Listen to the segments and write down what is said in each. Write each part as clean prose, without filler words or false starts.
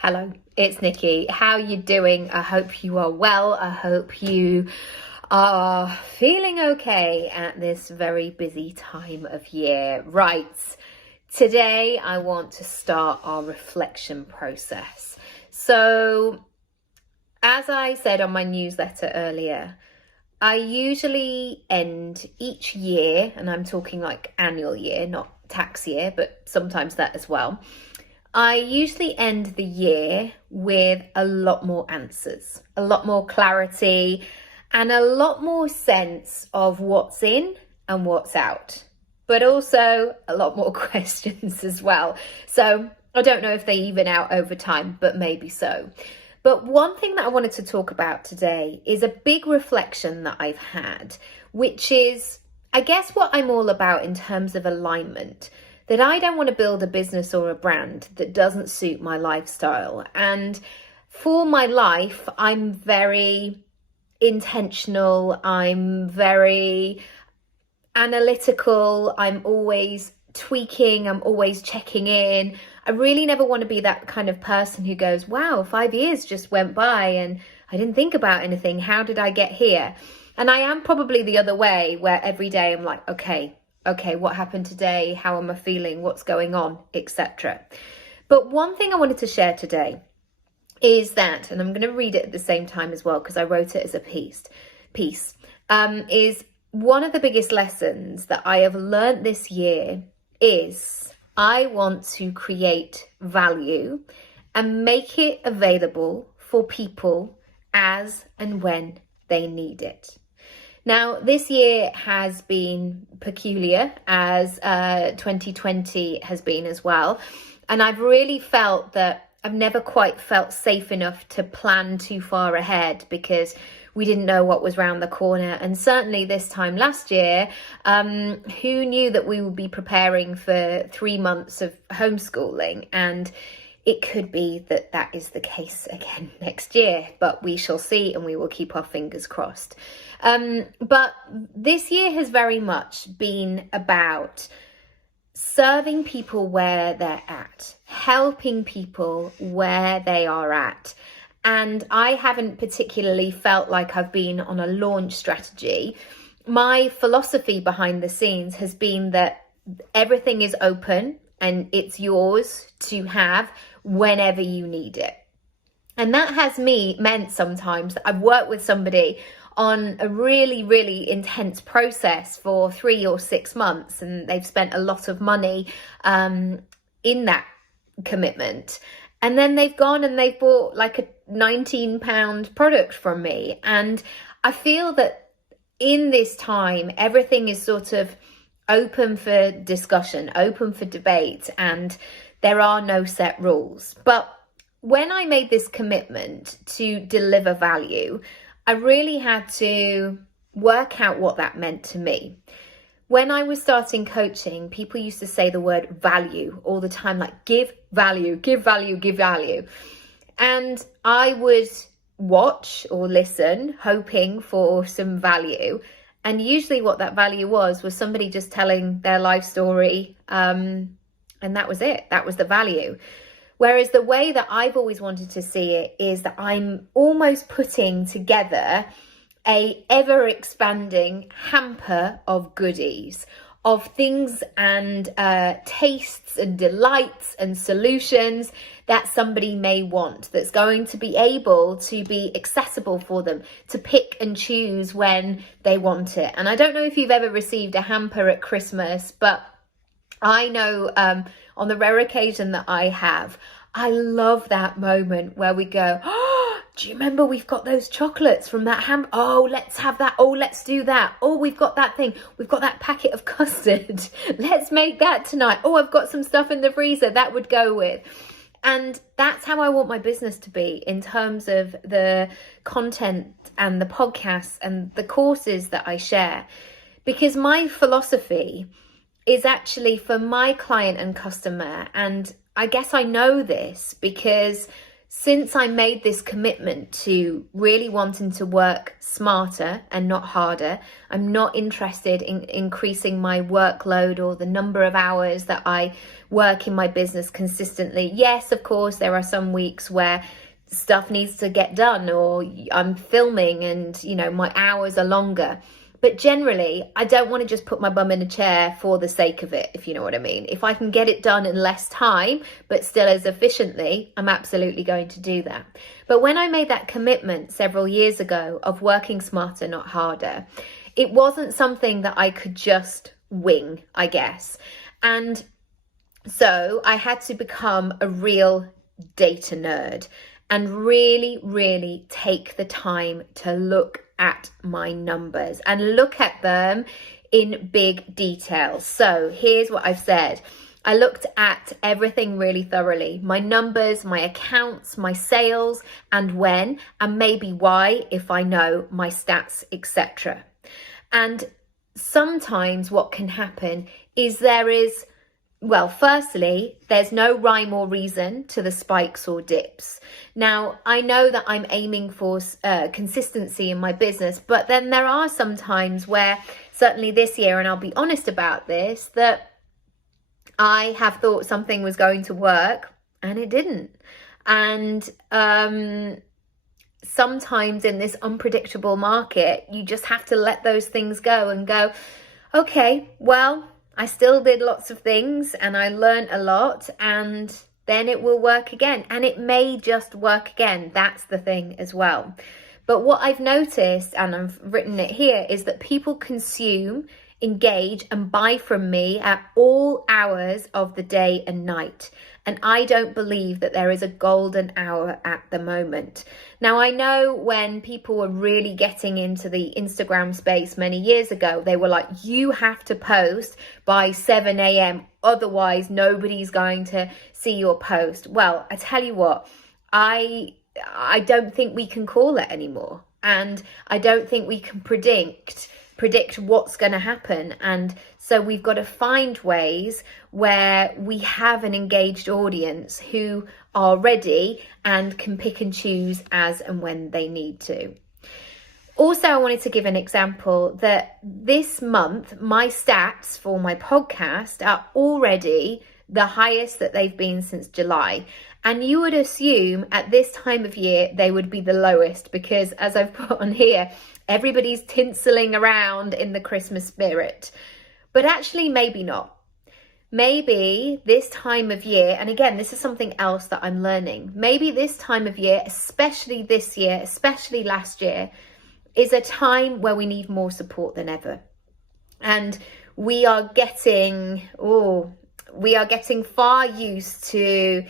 Hello, it's Nikki. How are you doing? I hope you are well. I hope you are feeling okay at this very busy time of year. Right, today I want to start our reflection process. So, as I said on my newsletter earlier, I usually end each year, and I'm talking like annual year, not tax year, but sometimes that as well. I usually end the year with a lot more answers, a lot more clarity, and a lot more sense of what's in and what's out, but also a lot more questions as well. So I don't know if they even out over time, but maybe so. But one thing that I wanted to talk about today is a big reflection that I've had, which is, I guess, what I'm all about in terms of alignment. That I don't want to build a business or a brand that doesn't suit my lifestyle. And for my life, I'm very intentional. I'm very analytical. I'm always tweaking. I'm always checking in. I really never want to be that kind of person who goes, wow, 5 years just went by and I didn't think about anything. How did I get here? And I am probably the other way, where every day I'm like, okay, what happened today? How am I feeling? What's going on? Etc. But one thing I wanted to share today is that, and I'm going to read it at the same time as well, because I wrote it as a piece, is one of the biggest lessons that I have learned this year is I want to create value and make it available for people as and when they need it. Now, this year has been peculiar, as 2020 has been as well. And I've really felt that I've never quite felt safe enough to plan too far ahead, because we didn't know what was round the corner. And certainly this time last year, who knew that we would be preparing for 3 months of homeschooling? And it could be that that is the case again next year, but we shall see, and we will keep our fingers crossed. But this year has very much been about serving people where they're at, helping people where they are at. And I haven't particularly felt like I've been on a launch strategy. My philosophy behind the scenes has been that everything is open and it's yours to have whenever you need it. And that has meant sometimes that I've worked with somebody on a really, really intense process for 3 or 6 months, and they've spent a lot of money in that commitment. And then they've gone and they've bought like a £19 product from me. And I feel that in this time, everything is sort of open for discussion, open for debate, and there are no set rules. But when I made this commitment to deliver value, I really had to work out what that meant to me. When I was starting coaching, people used to say the word value all the time, like give value, give value, give value. And I would watch or listen, hoping for some value. And usually what that value was somebody just telling their life story. And that was it. That was the value. Whereas the way that I've always wanted to see it is that I'm almost putting together a ever expanding hamper of goodies, of things and tastes and delights and solutions that somebody may want, that's going to be able to be accessible for them to pick and choose when they want it. And I don't know if you've ever received a hamper at Christmas, but I know on the rare occasion that I have, I love that moment where we go, oh, do you remember we've got those chocolates from that ham? Oh, let's have that. Oh, let's do that. Oh, we've got that thing. We've got that packet of custard. Let's make that tonight. Oh, I've got some stuff in the freezer that would go with. And that's how I want my business to be in terms of the content and the podcasts and the courses that I share. Because my philosophy is actually for my client and customer, and I guess I know this because since I made this commitment to really wanting to work smarter and not harder, I'm not interested in increasing my workload or the number of hours that I work in my business consistently. Yes, of course, there are some weeks where stuff needs to get done, or I'm filming and, you know, my hours are longer. But generally, I don't want to just put my bum in a chair for the sake of it, if you know what I mean. If I can get it done in less time, but still as efficiently, I'm absolutely going to do that. But when I made that commitment several years ago of working smarter, not harder, it wasn't something that I could just wing, I guess. And so I had to become a real data nerd and really, really take the time to look at my numbers and look at them in big detail. So here's what I've said. I looked at everything really thoroughly. My numbers, my accounts, my sales, and when, and maybe why, if I know my stats, etc. And sometimes what can happen is well, firstly, there's no rhyme or reason to the spikes or dips. Now, I know that I'm aiming for consistency in my business, but then there are some times where, certainly this year, and I'll be honest about this, that I have thought something was going to work and it didn't. And sometimes in this unpredictable market, you just have to let those things go and go, okay, well, I still did lots of things and I learned a lot, and then it will work again. And it may just work again. That's the thing as well. But what I've noticed, and I've written it here, is that people consume, engage, and buy from me at all hours of the day and night. And I don't believe that there is a golden hour at the moment. Now, I know when people were really getting into the Instagram space many years ago, they were like, you have to post by 7 a.m. Otherwise, nobody's going to see your post. Well, I tell you what, I don't think we can call it anymore. And I don't think we can predict what's going to happen. And so we've got to find ways where we have an engaged audience who are ready and can pick and choose as and when they need to. Also, I wanted to give an example that this month, my stats for my podcast are already the highest that they've been since July. And you would assume at this time of year, they would be the lowest because, as I've put on here, everybody's tinseling around in the Christmas spirit. But actually, maybe not. Maybe this time of year, and again, this is something else that I'm learning, maybe this time of year, especially this year, especially last year, is a time where we need more support than ever. And we are getting far used to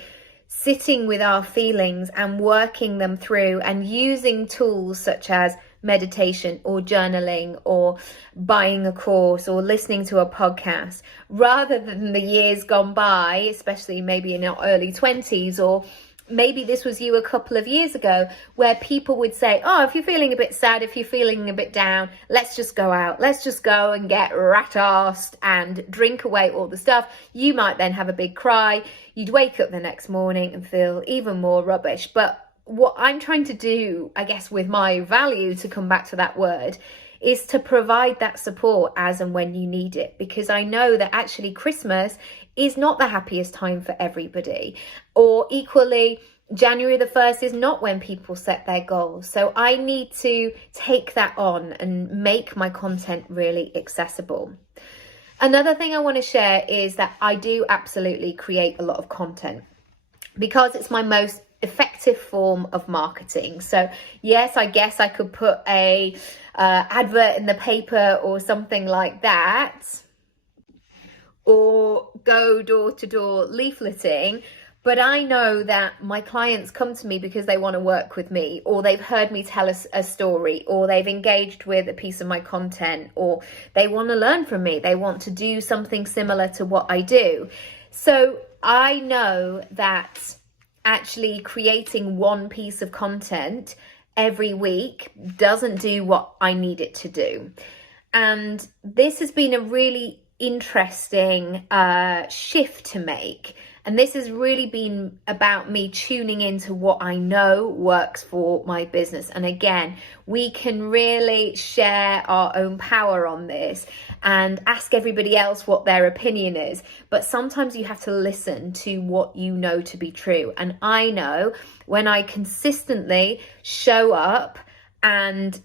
sitting with our feelings and working them through and using tools such as meditation or journaling or buying a course or listening to a podcast, rather than the years gone by, especially maybe in our early 20s, or maybe this was you a couple of years ago, where people would say, oh, if you're feeling a bit sad, if you're feeling a bit down, let's just go out. Let's just go and get rat-arsed and drink away all the stuff. You might then have a big cry. You'd wake up the next morning and feel even more rubbish. But what I'm trying to do, I guess, with my value, to come back to that word, is to provide that support as and when you need it, because I know that actually Christmas is not the happiest time for everybody, or equally January the 1st is not when people set their goals. So I need to take that on and make my content really accessible. Another thing I want to share is that I do absolutely create a lot of content because it's my most effective form of marketing. So yes, I guess I could put a advert in the paper or something like that, or go door to door leafleting, but I know that my clients come to me because they want to work with me, or they've heard me tell a story, or they've engaged with a piece of my content, or they want to learn from me. They want to do something similar to what I do. So I know that actually creating one piece of content every week doesn't do what I need it to do. And this has been a really interesting shift to make. And this has really been about me tuning into what I know works for my business. And again, we can really share our own power on this and ask everybody else what their opinion is. But sometimes you have to listen to what you know to be true. And I know when I consistently show up and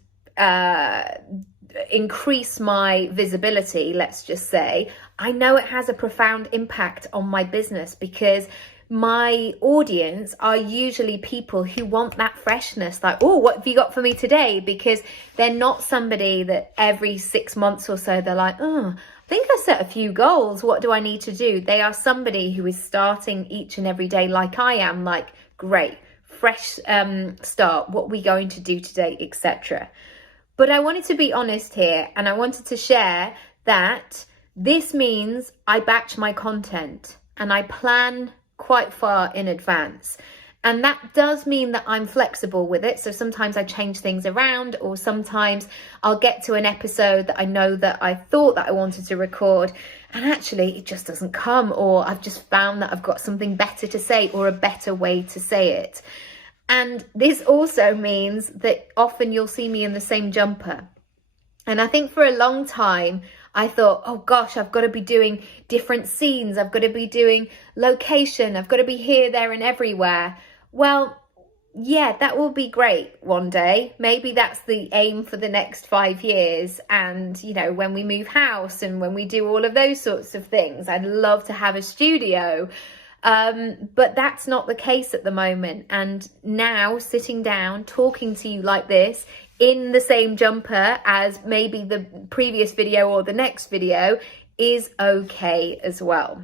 increase my visibility, let's just say, I know it has a profound impact on my business, because my audience are usually people who want that freshness, like, oh, what have you got for me today? Because they're not somebody that every 6 months or so they're like, oh, I think I set a few goals, what do I need to do? They are somebody who is starting each and every day like I am, like, great, fresh start, what are we going to do today, etc. But I wanted to be honest here, and I wanted to share that this means I batch my content and I plan quite far in advance. And that does mean that I'm flexible with it. So sometimes I change things around, or sometimes I'll get to an episode that I know that I thought that I wanted to record, and actually it just doesn't come, or I've just found that I've got something better to say or a better way to say it. And this also means that often you'll see me in the same jumper. And I think for a long time, I thought, oh gosh, I've got to be doing different scenes. I've got to be doing location. I've got to be here, there and everywhere. Well, yeah, that will be great one day. Maybe that's the aim for the next 5 years. And, you know, when we move house and when we do all of those sorts of things, I'd love to have a studio. But that's not the case at the moment. And now sitting down, talking to you like this, in the same jumper as maybe the previous video or the next video, is okay as well.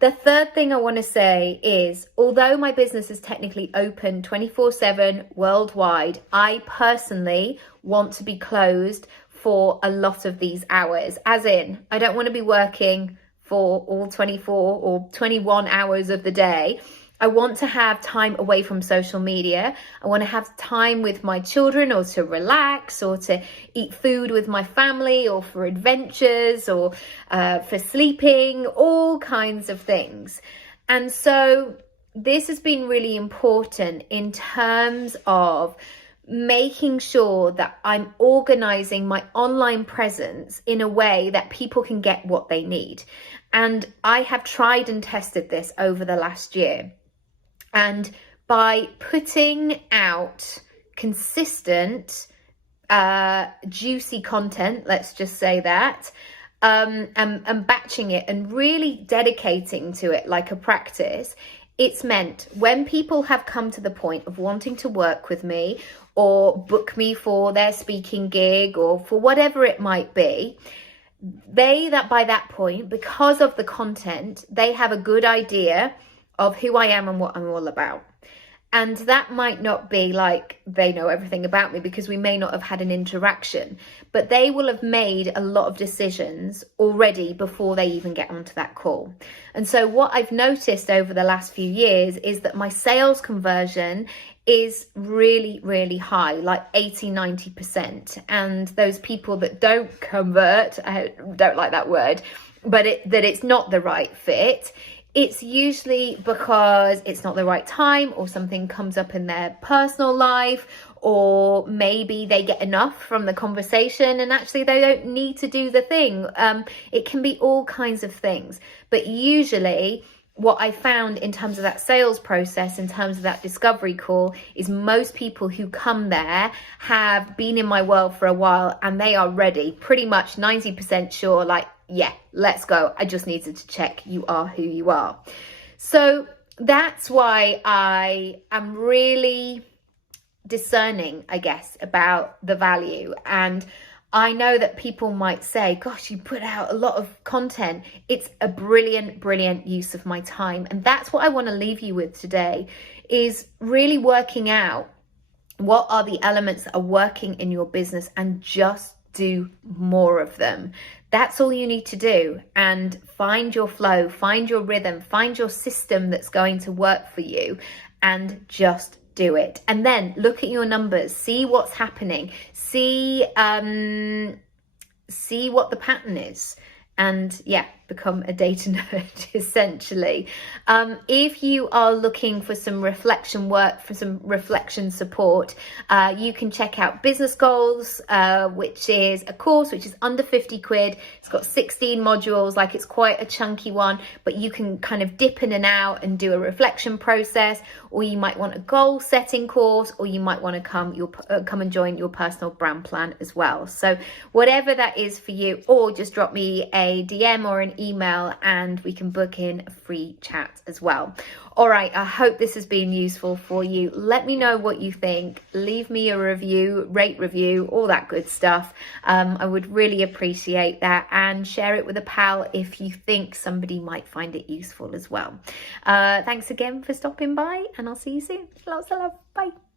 The third thing I want to say is, although my business is technically open 24/7 worldwide, I personally want to be closed for a lot of these hours. As in, I don't want to be working for all 24 or 21 hours of the day. I want to have time away from social media. I want to have time with my children, or to relax, or to eat food with my family, or for adventures, or for sleeping, all kinds of things. And so this has been really important in terms of making sure that I'm organizing my online presence in a way that people can get what they need. And I have tried and tested this over the last year. And by putting out consistent, juicy content, let's just say that, and batching it and really dedicating to it like a practice, it's meant when people have come to the point of wanting to work with me or book me for their speaking gig or for whatever it might be, by that point, because of the content, they have a good idea of who I am and what I'm all about. And that might not be like they know everything about me, because we may not have had an interaction, but they will have made a lot of decisions already before they even get onto that call. And so what I've noticed over the last few years is that my sales conversion is really, really high, like 80-90%. And those people that don't convert, I don't like that word, but that it's not the right fit, it's usually because it's not the right time, or something comes up in their personal life, or maybe they get enough from the conversation and actually they don't need to do the thing. It can be all kinds of things. But usually what I found in terms of that sales process, in terms of that discovery call, is most people who come there have been in my world for a while and they are ready, pretty much 90% sure, like, yeah, let's go. I just needed to check you are who you are. So that's why I am really discerning, I guess, about the value. And I know that people might say, gosh, you put out a lot of content. It's a brilliant, brilliant use of my time. And that's what I want to leave you with today, is really working out what are the elements that are working in your business and just do more of them. That's all you need to do, and find your flow, find your rhythm, find your system that's going to work for you, and just do it. And then look at your numbers, see what's happening, see what the pattern is, and yeah, become a data nerd essentially. If you are looking for some reflection work, for some reflection support, you can check out Business Goals, which is a course which is under 50 quid. It's got 16 modules, like it's quite a chunky one, but you can kind of dip in and out and do a reflection process, or you might want a goal setting course, or you might want to come and join your personal brand plan as well. So whatever that is for you, or just drop me a DM or an email and we can book in a free chat as well. All right, I hope this has been useful for you. Let me know what you think. Leave me a review, rate review, all that good stuff. I would really appreciate that, and share it with a pal if you think somebody might find it useful as well. Thanks again for stopping by, and I'll see you soon. Lots of love. Bye.